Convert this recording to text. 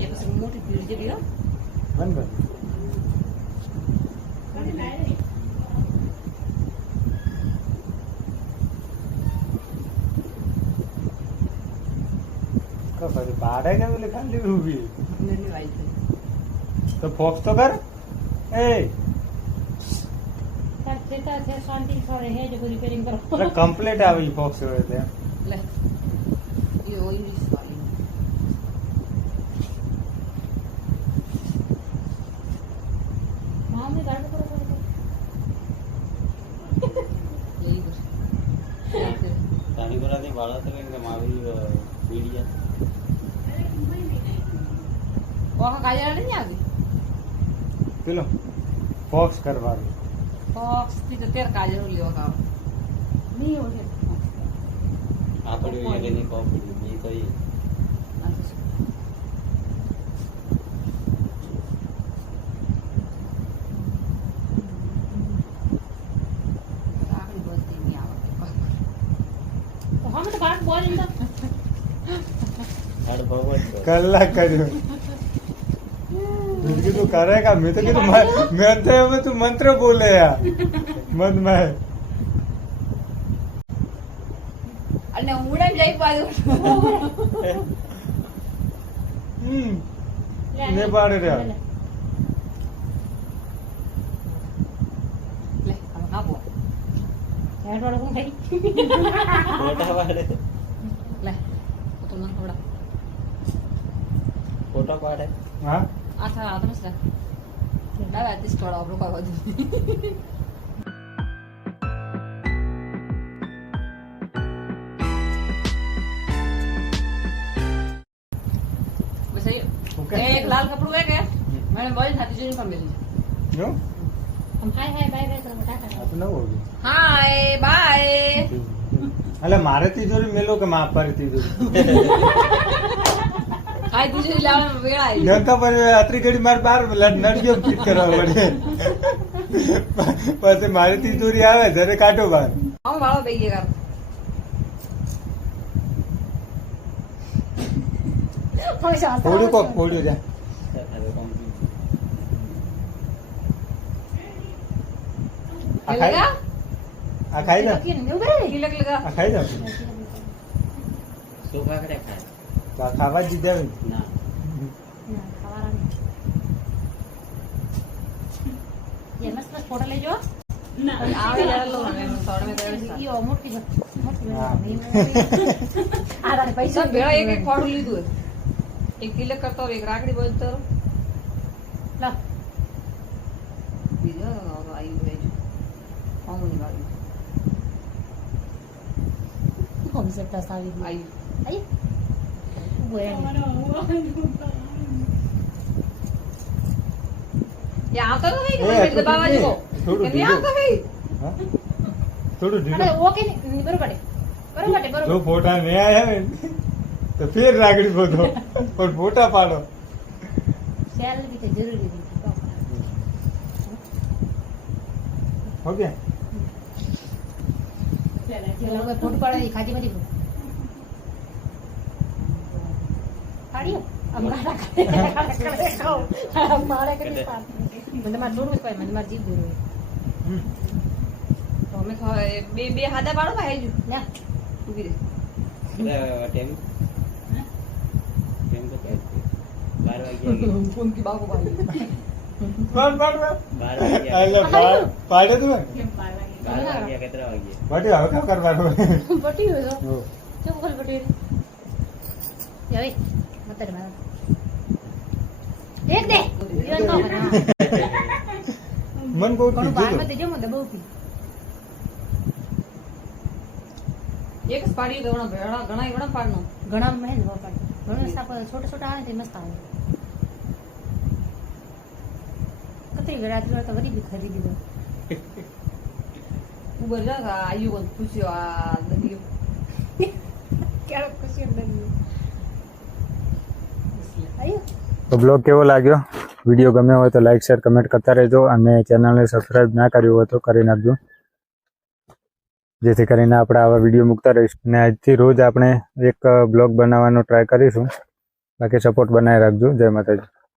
એ પછી મોટી ભીડ જેવી હો બંધ કઈ ભાડે ને બોલે ખાલી ઊભી મેની વાઈ છે તો ફોક્સ તો કર એ શાંતિ છોડે હે જો રિપેરિંગ કરો કમ્પ્લીટ આવી ફોક્સ હોય એટલે લે એ ઓઈલી વાળી મામી ગાડી કરો यही कुछ तानी बनाती बाड़ा तो एकदम આવી વીડિયા वहाँ काजल नहीं आती પેલો ફોક્સ કરવાનું फॉक्स थी तो तेरे काजल लियो का नहीं हो गया આપણી વીડિયો ની કોપી ની તો એ તો હમ તો બાત બોલ તો હાડ ભગવત કલાક કર્યો મેં કીધું કરેગા મેં તો કીધું મેં તો હવે તું મંત્ર બોલે યાર મન માં અને ઉડા જઈ પાડો ને પાડે રહ્યા ले हम कहां बोल હેડ વાળો કોણ ખાઈ ફોટા પાડે ले तो मन थोड़ा ફોટા પાડે હા अच्छा आता मस्त ना आतीस थोड़ा आप लोग का बात वैसे Okay. एक लाल कपड़ू है क्या मैंने बोली था तुझे यूनिफॉर्म मिली જો હમ હાય હાય બાય બાય કરો ટાટા આ તો ન હોય हाय बाय એટલે મારે તિજોરી મેલો કે માં પર તિજોરી हाय तुझे लावे वेड़ा आई નકા પર આટલી ઘડી માર બાર નડિયો ફિટ કરવા પડે પછી મારી તિજોરી આવે જ્યારે કાઢો બાર हम वाला बेइए कर પૈસા ફોડ્યું કોક ફોડ્યું જા હવે કોમ્પ્લીટ આ ખાઈ लगा આ ખાઈ જા કે ને ઉભરે तिलक लगा આ ખાઈ જા સોફા કરે ખાય તો આ ખાવા જ દીધા ને. ના ના ખાવાના ये मस्त मस्त फोटो ले जो आवे यार लो हमें थोड़ा में कर यो मोटी હા. आ रहा पैसा सब भेड़ा एक एक फोटो लीधું है एक तिलक करता और एक राखड़ी बोलता ला બીજો આયુ હે હું ની વાળી हम से तस्वीर આયુ आई वो ये आता तो है कि ए, मैं दबावा जो થોડું કે નહીં આવતો ભાઈ હા? થોડું अरे ઢીલું ओके नहीं बरोबर है बरोबर है જો बरोबर ફોટા નહીં આયા ને તો ફેર રાગડી બોધો પણ ફોટા પાડો सेल भी तो जरूरी है હો ગયા ये लोग फोटो पड़ा है खाजी मरी काढ़ियो अब गाना करे खाओ मारे के नहीं पास मतलब मार जोर में कोई मतलब मार जीव दूर है તો અમે બે બે હાદા પાડો ભાઈ જો ना ઊભી રે ટેમ ટેમ તો કે 12 વાગ્યા ફોન કી બાગો ભાઈ પાડ પાડ 12 વાગ્યા એટલે પાડે તું 12 વાગ્યા કેટલા વાગ્યા બાટી હવે કામ કરવાનું बटी हो जो હો. चुप कर बटी ये भाई मत रे मार देख दे वीरन का बना મન બહુ કોણ બાર કીધું માં દેજો મને બહુ પી એક જ પાડી તો ઘણા ઘણા ઘણા પાડનો ઘણા મહેલ બહુ પાડ ઘણા સાપ छोटे छोटे आने ते मस्त आवे कतरी गराती तो वरी भी खरीदी दो ઉબર જા આયુ કોણ પૂછ્યો આ દરિયો क्या खुशी अंदर आयो તો બ્લોગ કેવો લાગ્યો વિડીયો ગમ્યો હોય તો લાઈક શેર કમેન્ટ કરતા રહેજો અને ચેનલને સબસ્ક્રાઇબ ના કર્યું હોય તો કરી નાખજો જેથી કરીને આપણે આવા વિડીયો મૂકતા રહીશું અને આજથી રોજ આપણે એક બ્લોગ બનાવવાનો ટ્રાય કરીશું બાકી સપોર્ટ બનાવી રાખજો. જય માતાજી.